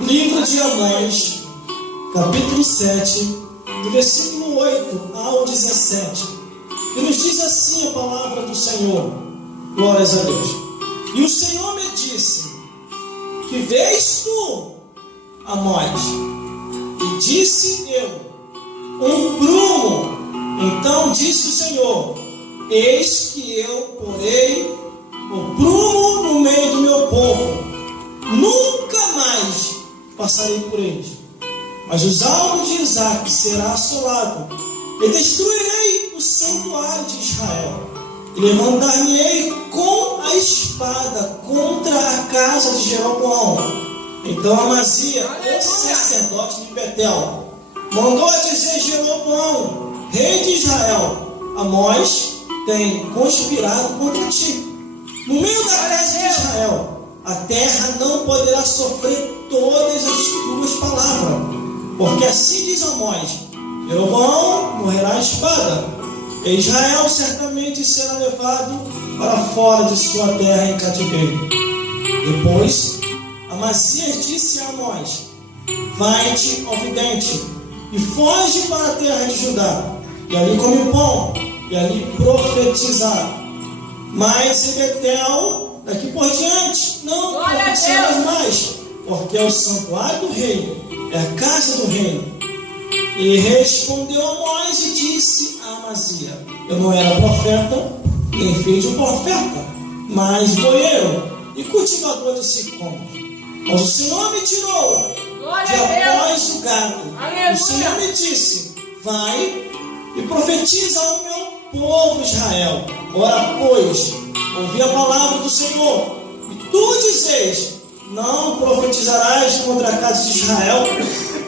Livro de Amós, capítulo 7, do versículo 8 ao 17. E nos diz assim a palavra do Senhor. Glórias a Deus. E o Senhor me disse: que vês tu, Amós? E disse eu: um prumo. Então disse o Senhor: eis que eu porei o prumo no meio do meu povo, nunca mais passarei por eles. Mas os alvos de Isaque será assolado, e destruirei o santuário de Israel, e levantar-me-ei com a espada contra a casa de Jeroboão. Então Amazias, o sacerdote de Betel, mandou dizer: Jeroboão, rei de Israel, Amós tem conspirado contra ti. No meio da casa de Israel, a terra não poderá sofrer todas as tuas palavras, porque assim diz Amós: Jeroboão morrerá à espada, e Israel certamente será levado para fora de sua terra em cativeiro. Depois Amazias disse a Amós: vai-te ao vidente e foge para a terra de Judá, e ali come pão, e ali profetizar. Mas em Betel, daqui por diante, não profetizarás mais, porque é o santuário do reino, é a casa do reino. E respondeu Amós e disse a Amazias: eu não era profeta, nem filho de profeta, mas boieiro e cultivador de sicômoros. Mas o Senhor me tirou de após o gado. O Senhor me disse: vai e profetiza ao meu povo Israel. Ora, pois, ouvi a palavra do Senhor, e tu dizes: não profetizarás contra a casa de Israel,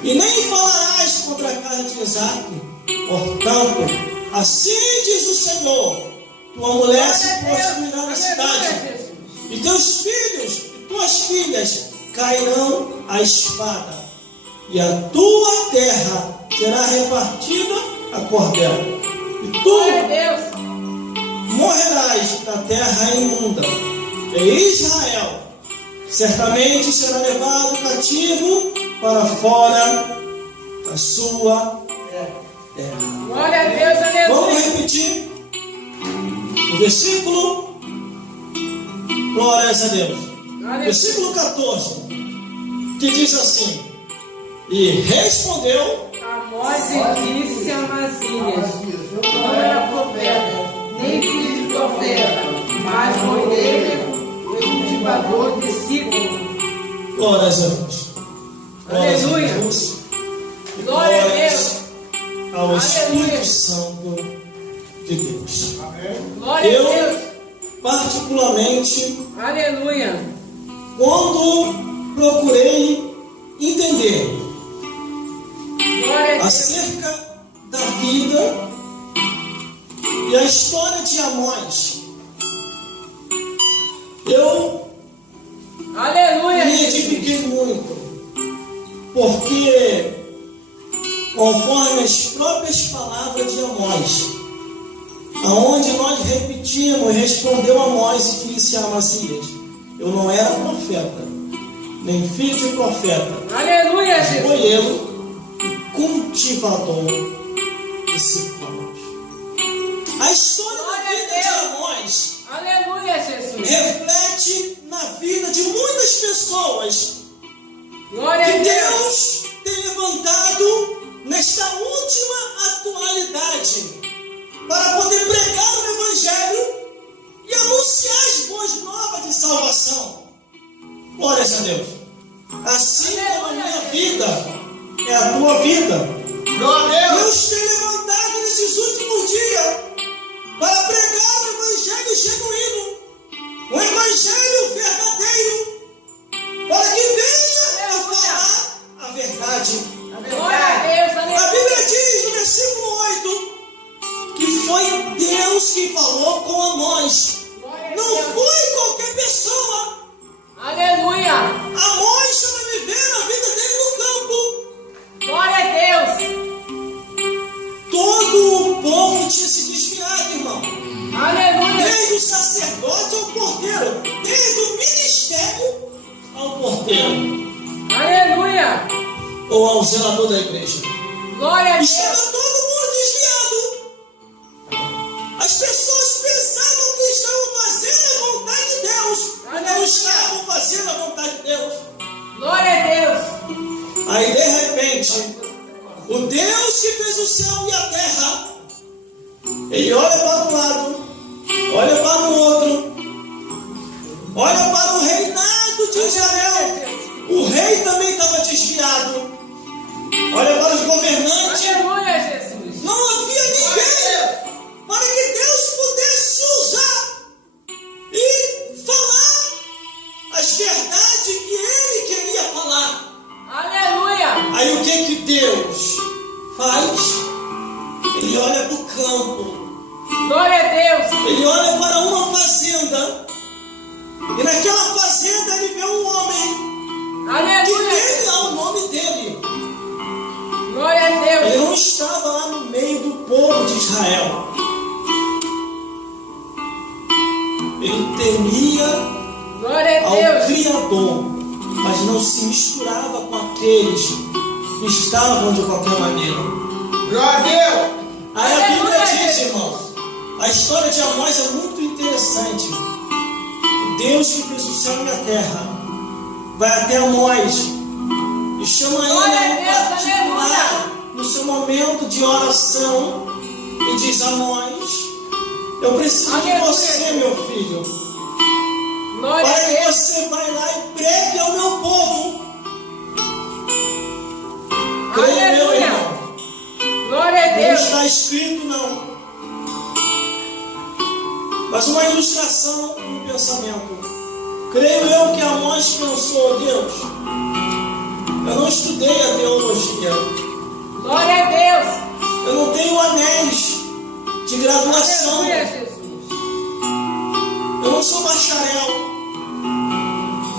e nem falarás contra a casa de Isaque. Portanto, assim diz o Senhor: tua mulher se prostituirá na cidade, e teus filhos e tuas filhas cairão à espada, e a tua terra será repartida a cordel, e tu morrerás na terra imunda, e Israel certamente será levado cativo para fora da sua terra. Glória a Deus, aleluia. Vamos repetir o versículo. Glórias a Deus. Aleluia. Versículo 14, que diz assim: e respondeu Amós e disse a Amazias: eu não era profeta, nem filho de profeta, mas boieiro e cultivador de sicômoros. glórias a Deus. Glórias Aleluia. a Deus. E Glória a glórias ao Aleluia. Espírito Santo de Deus. Glória a Deus. Eu, particularmente, Aleluia. quando procurei entender Glória a Deus. acerca da vida e a história de Amós, eu Aleluia. me edifiquei muito, porque conforme as próprias palavras de Amós, aonde nós repetimos, respondeu Amós e disse a Amazias: eu não era profeta, nem filho de profeta, Aleluia, Jesus. boieiro e cultivador de sicômoros. A história da vida de Amós Aleluia, Jesus. reflete na vida de muitas pessoas Glória que a Deus. Deus tem levantado nesta última atualidade para poder pregar o Evangelho e anunciar as boas novas de salvação. Glórias a Deus. Assim como a minha vida é a tua vida, Deus tem levantado nesses últimos dias para pregar o Evangelho genuíno, o Evangelho verdadeiro, para que venha a falar a verdade. Glória a Deus. A Aleluia. Bíblia diz no versículo 8 que foi Deus que falou com Amós. Glória a Não Deus. foi qualquer pessoa. Aleluia. Amós estava vivendo a vida dele no campo. Glória a Deus. Aleluia. Ou ao zelador da igreja. Glória a Estava Deus. todo mundo desviado. As pessoas pensavam que estavam fazendo a vontade de Deus. Mas não estavam fazendo a vontade de Deus. Glória a Deus. Aí de repente, o Deus que fez o céu e a terra, ele olha para um lado, olha para o outro, olha para o reinado de Israel. O rei também estava desviado. Olha para os governantes. Aleluia, Jesus. Não havia ninguém para que Deus pudesse usar e falar as verdades que ele queria falar. Aleluia. Aí o que Deus faz? Ele olha para o campo. Glória a Deus. Ele olha para uma fazenda. E naquela fazenda ele vê um homem que Aleluia. tem lá o nome dele. Glória a Deus. Ele não estava lá no meio do povo de Israel. Ele temia Glória a ao Deus. Criador, mas não se misturava com aqueles que estavam de qualquer maneira. Glória a Deus. Aí a Bíblia Aleluia, diz, irmão, a história de Amós é muito interessante. O Deus que fez o céu e a terra vai até Amós e chama Glória a ele Deus, em particular aleluia. no seu momento de oração e diz: Amós, eu preciso de Aleluia. você, meu filho, Glória para a que Deus. você vá lá e pregue ao meu povo. Creia, meu Aleluia. irmão. Glória a Não Deus. está escrito, não. Mas uma ilustração e um pensamento. Creio eu que Amós pensou: Deus, eu não estudei a teologia. Glória a Deus. Eu não tenho anéis de graduação. Aleluia, Jesus. Eu não sou bacharel.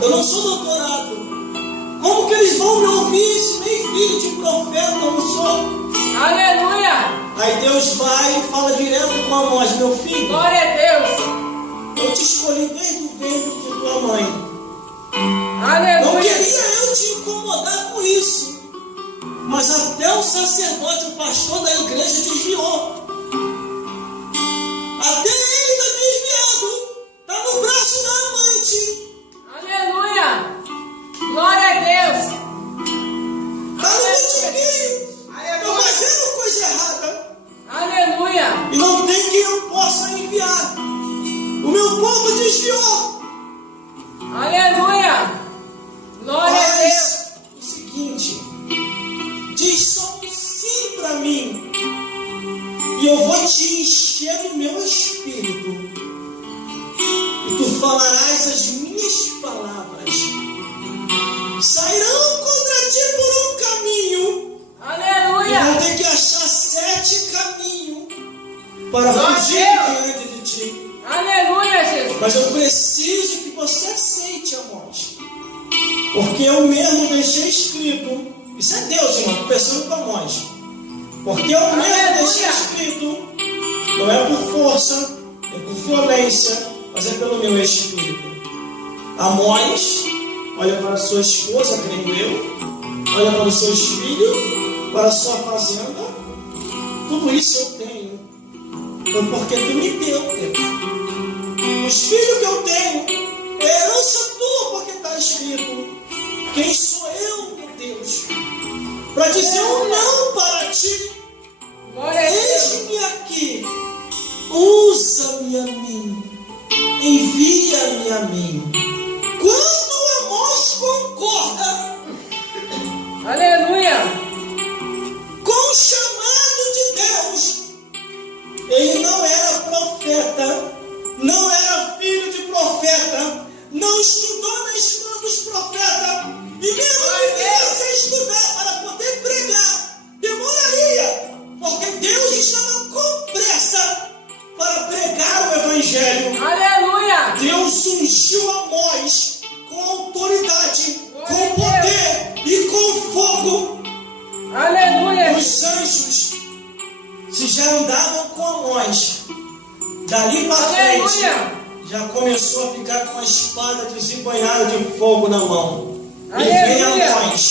Eu não sou doutorado. Como que eles vão me ouvir se nem filho de profeta eu não sou? Aleluia. Aí Deus vai e fala direto com Amós: meu filho, Glória a Deus. eu te escolhi desde o ventre de tua mãe. Não Aleluia. queria eu te incomodar com isso. Mas até o sacerdote, o pastor da igreja desviou. Até ele está desviado. Está no braço da amante. Aleluia. Glória a Deus. Está no botiquinho. Está fazendo coisa errada. Aleluia. E não tem quem eu possa enviar. O meu povo desviou. Aleluia. Glória a Deus. Faz o seguinte: diz só um sim para mim, e eu vou te encher do meu espírito, e tu falarás as minhas palavras. Sairão contra ti por um caminho, e Aleluia. vão ter que achar 7 caminhos para Glória a fugir Deus. diante de ti. Aleluia, Jesus. Mas eu preciso que você aceite, Amós, porque eu mesmo deixei escrito. Isso é Deus, irmão, conversando com Amós. Porque eu mesmo Aleluia. deixei escrito. Não é por força, é por violência, mas é pelo meu espírito. Amós olha para sua esposa, creio eu, olha para os seus filhos, para a sua fazenda. Tudo isso eu tenho. Foi porque tu me deu, Deus. Os filhos que eu tenho é herança tua, porque está escrito. Quem sou eu, meu Deus, para dizer um não para ti? Glória a Deus. Eis-me aqui, usa-me a mim, envia-me a mim. Quando Amós concorda Aleluia. com o chamado de Deus, ele não era profeta, não era filho de profeta, não estudou na escola dos profetas, e mesmo que viesse a estudar para poder pregar, demoraria, porque Deus estava com pressa para pregar o Evangelho. Aleluia. Deus ungiu Amós com autoridade, Glória com a poder e com fogo. Aleluia. Os anjos, se já andavam com Amós, dali para frente, Aleluia. já começou a ficar com a espada desembanhada de fogo na mão. E Aleluia. vem Amós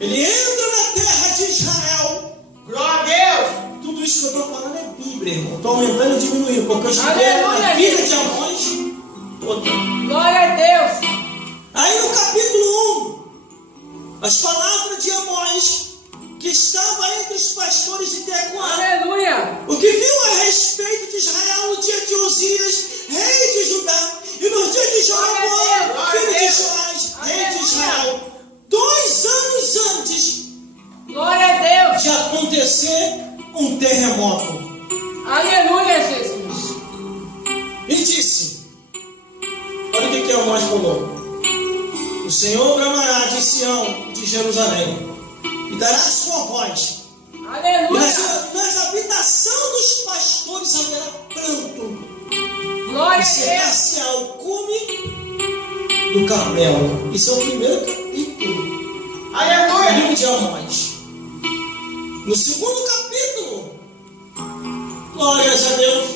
Ele entra na terra de Israel. Glória a Deus. Tudo isso que eu estou falando é Bíblia, irmão. Estou aumentando e diminuindo, porque eu estudei a vida de Amós toda. Glória a Deus. Aí no capítulo 1, as palavras de Amós, que estava entre os pastores de Tecoa. Aleluia. O que viu a respeito de Israel no dia de Uzias, rei de Judá, e no dia de Jeroboão, filho de Joás, rei de Israel, 2 anos antes Glória a Deus. de acontecer um terremoto. Aleluia, Jesus. E disse, olha o que Amós falou: o Senhor bramará de Sião, de Jerusalém, e dará sua voz. Aleluia. Nas habitações dos pastores haverá pranto. Glória E a chegar-se ao cume do Carmelo. Isso é o primeiro capítulo. Aleluia. Do livro de Amós. No segundo capítulo, glórias a Deus.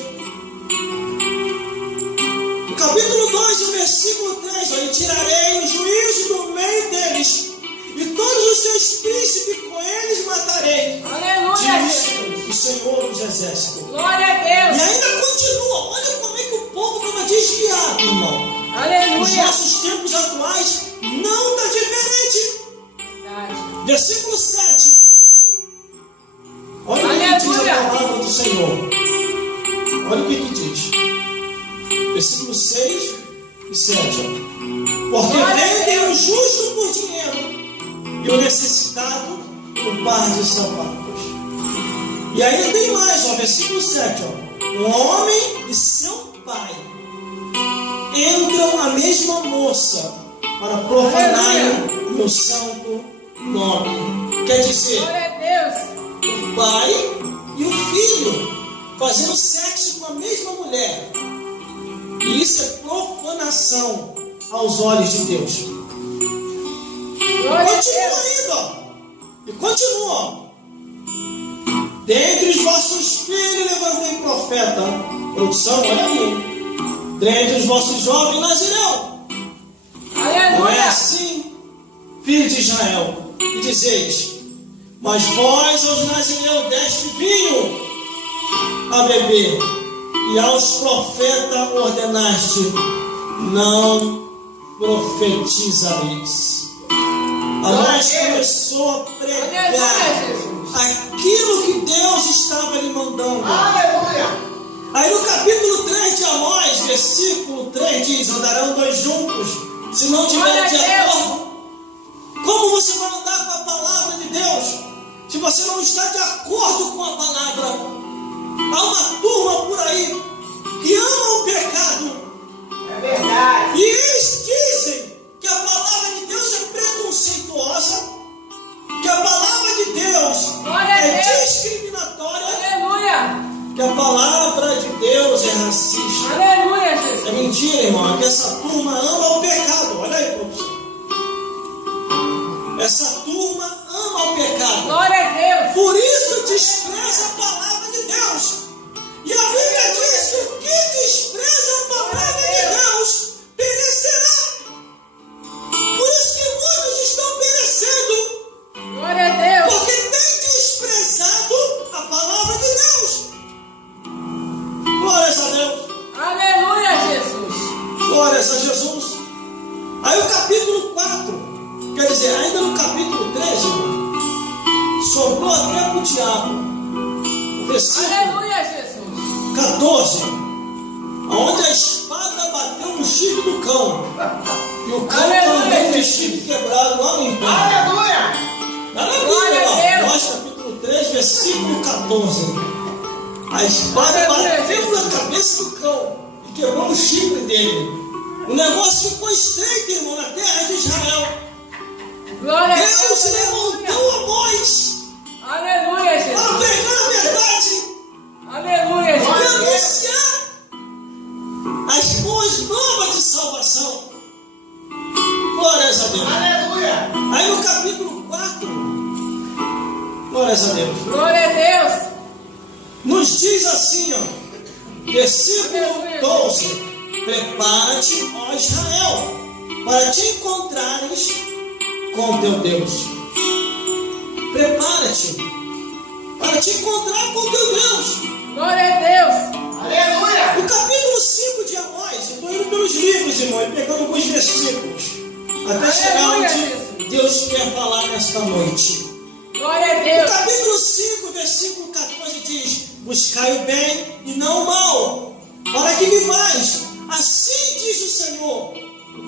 No capítulo 2, o versículo 3, olha, tirarei o juízo do meio deles, e todos os seus príncipes com eles matarei. Aleluia, Diz Jesus. o Senhor dos Exércitos. Glória a E Deus. ainda continua. Olha como é que o povo estava desviado, irmão. Os Aleluia. nossos tempos atuais não está diferente. Verdade. Versículo 7. Olha o que diz Aleluia. a palavra do Senhor. Olha o que diz. Versículo 6 e 7. Porque Glória a vendem o Deus. justo por dinheiro e o necessitado por par de sapatos. E aí tem mais, ó, versículo 7. Um homem e seu pai entram a mesma moça para profanarem o meu santo nome. Quer dizer, Glória a Deus. o pai e o filho fazendo sexo com a mesma mulher. E isso é profanação aos olhos de Deus. Glória a Continua Deus. ainda, ó. E continua. Dentre os vossos filhos levantei profeta. Produção, olha aí. Dentre os vossos jovens nazireu. Não é Aleluia. assim, filhos de Israel, e dizeis: mas vós aos nazireus deste vinho a beber, e aos profetas ordenaste: não profetizareis. Amós começou a pregar Aleluia, Jesus. aquilo que Deus estava lhe mandando. Aleluia. Aí no capítulo 3 de Amós, versículo 3 diz: andarão dois juntos, se não tiverem de Glória a Deus. acordo. Como você vai andar com a palavra de Deus, se você não está de acordo com a palavra? Há uma turma por aí que ama o pecado. É verdade. E eles dizem que a palavra de Deus é preconceituosa, que a palavra de Deus Glória a é Deus. discriminatória, Aleluia. que a palavra de Deus é racista. Aleluia, É Jesus. mentira, irmão, é que essa turma ama o pecado. Olha aí, produção. Essa turma ama o pecado. Glória a Deus. Por isso despreza a palavra de Deus. E a Bíblia diz que o que despreza a palavra de Deus perecerá. Por isso que muitos estão perecendo, Glória a Deus. porque têm desprezado a palavra de Deus. Glórias a Deus. Aleluia, Jesus. Glórias a Jesus. Aí o capítulo 4, quer dizer, ainda no capítulo 13, sobrou até para o diabo. O versículo Aleluia, Jesus. 14, onde a espada bateu no chifre do cão, e o cão Aleluia, também tem Jesus. chifre quebrado lá no inferno. Aleluia. Está na Glória Bíblia, a ó. Deus. Nós, capítulo 3, versículo 14. A espada Aleluia, bateu Jesus. na cabeça do cão e quebrou o chifre dele. O negócio ficou estreito, irmão, na terra de Israel. Glória a Deus Deus. levantou Amós Aleluia, para Jesus. pregar a verdade, Aleluia, para Jesus. anunciar as boas novas de salvação. Glórias a Deus. Aleluia. Aí no capítulo 4, glórias a Deus, Glória a Deus. nos diz assim, ó, versículo 12: prepara-te, ó Israel, para te encontrares com teu Deus. prepara-te para te encontrar com teu Deus. Glória a Deus. Aleluia. O capítulo 5 de Amós, eu estou indo pelos livros, irmão, e pegando alguns versículos, até chegar onde Deus quer falar nesta noite. Glória a O Deus. capítulo 5, versículo 14 diz: buscai o bem e não o mal, para que vivais. Assim diz o Senhor,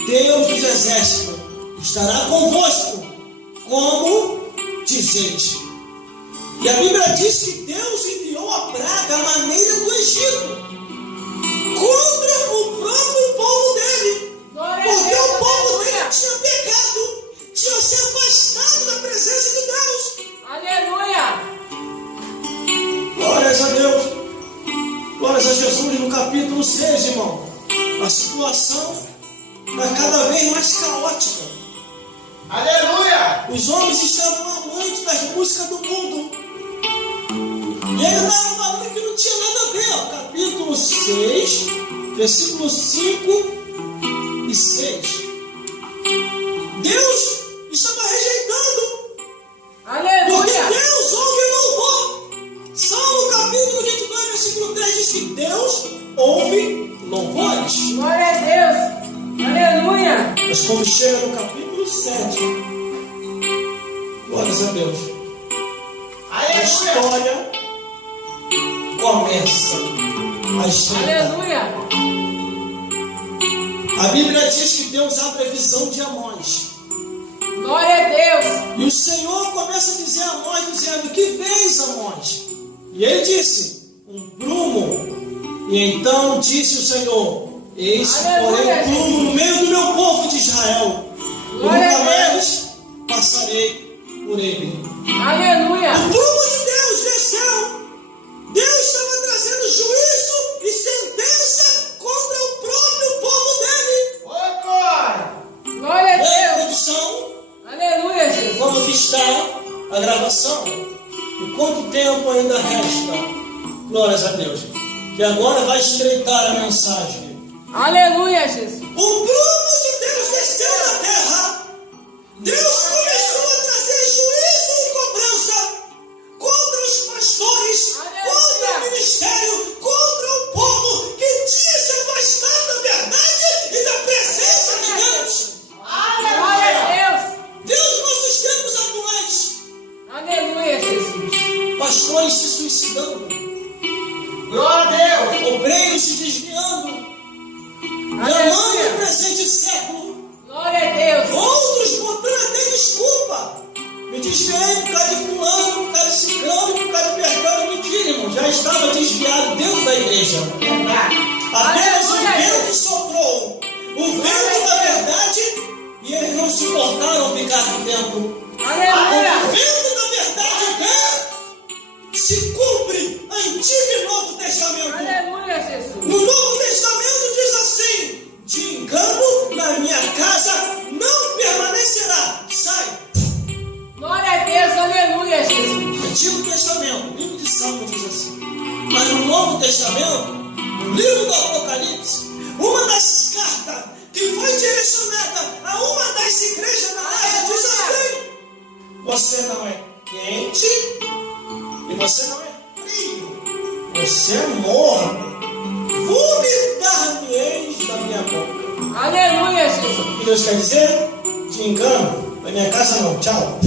Deus dos exércitos, estará convosco, como dizeis. E a Bíblia diz que Deus enviou a praga à maneira do Egito contra o próprio povo dele, porque o povo dele tinha pecado, tinha se afastado da presença de Deus. Aleluia. Glórias a Deus, glórias a Jesus. No capítulo 6, irmão, a situação vai cada vez mais caótica. Aleluia. Os homens estavam amantes das músicas do mundo. E ele estava falando que não tinha nada a ver. Ó. Capítulo 6, versículos 5 e 6. Deus estava rejeitando. Aleluia. Porque Deus ouve louvor. Salmo capítulo 22, versículo 3 diz que Deus ouve louvores. Glória a Deus. Aleluia. Mas quando chega no capítulo 7, glórias a Deus, a história começa a estreitar. Aleluia. A Bíblia diz que Deus abre a visão de Amós. Glória a Deus. E o Senhor começa a dizer a Amós, dizendo: que vês, Amós? E ele disse: um prumo. E então disse o Senhor: eis, porém, um prumo no meio do meu povo de Israel. E nunca mais passarei por ele. Aleluia. O prumo de Deus desceu. Deus estava trazendo juízo e sentença contra o próprio povo dele. Oi, glória. Glória a E aí, Deus. produção, Aleluia, Jesus. como que está a gravação? E quanto tempo ainda resta? Glórias a Deus. Que agora vai estreitar a mensagem. Aleluia, Jesus. O prumo de Deus desceu na terra. Deus começou a trazer juízo e cobrança contra os pastores, contra o ministério, contra o povo que tinha se afastado da verdade e da presença de Deus. Glória a Deus. Deus, nossos tempos atuais, Aleluia, Jesus. pastores se suicidando, Glória a Deus. obreiros se desviando, amando o Aleluia. presente século. Glória a Deus. Outros botando até desculpa. Me desviei por causa de fulano, por causa de ciclano, por causa de percano. Mentira, irmão. Já estava desviado dentro da igreja. Apenas o vento soprou. O vento da verdade. E eles não suportaram ficar aqui dentro. Aleluia. O vento da verdade vem, se cumpre Antigo e Novo Testamento. Aleluia, Jesus. No Novo Testamento diz assim: de engano na minha casa não permanecerá. Sai. Glória a Deus. Aleluia, Jesus. Antigo Testamento, livro de Salmos diz assim. Mas no Novo Testamento, no livro do Apocalipse, uma das cartas que foi direcionada a uma das igrejas na terra diz assim: você não é quente e você não é frio. Você é morno. Vomitar-me-eis da minha boca. Aleluia, Jesus. O que Deus quer dizer? Te engano. Na minha casa não. Tchau.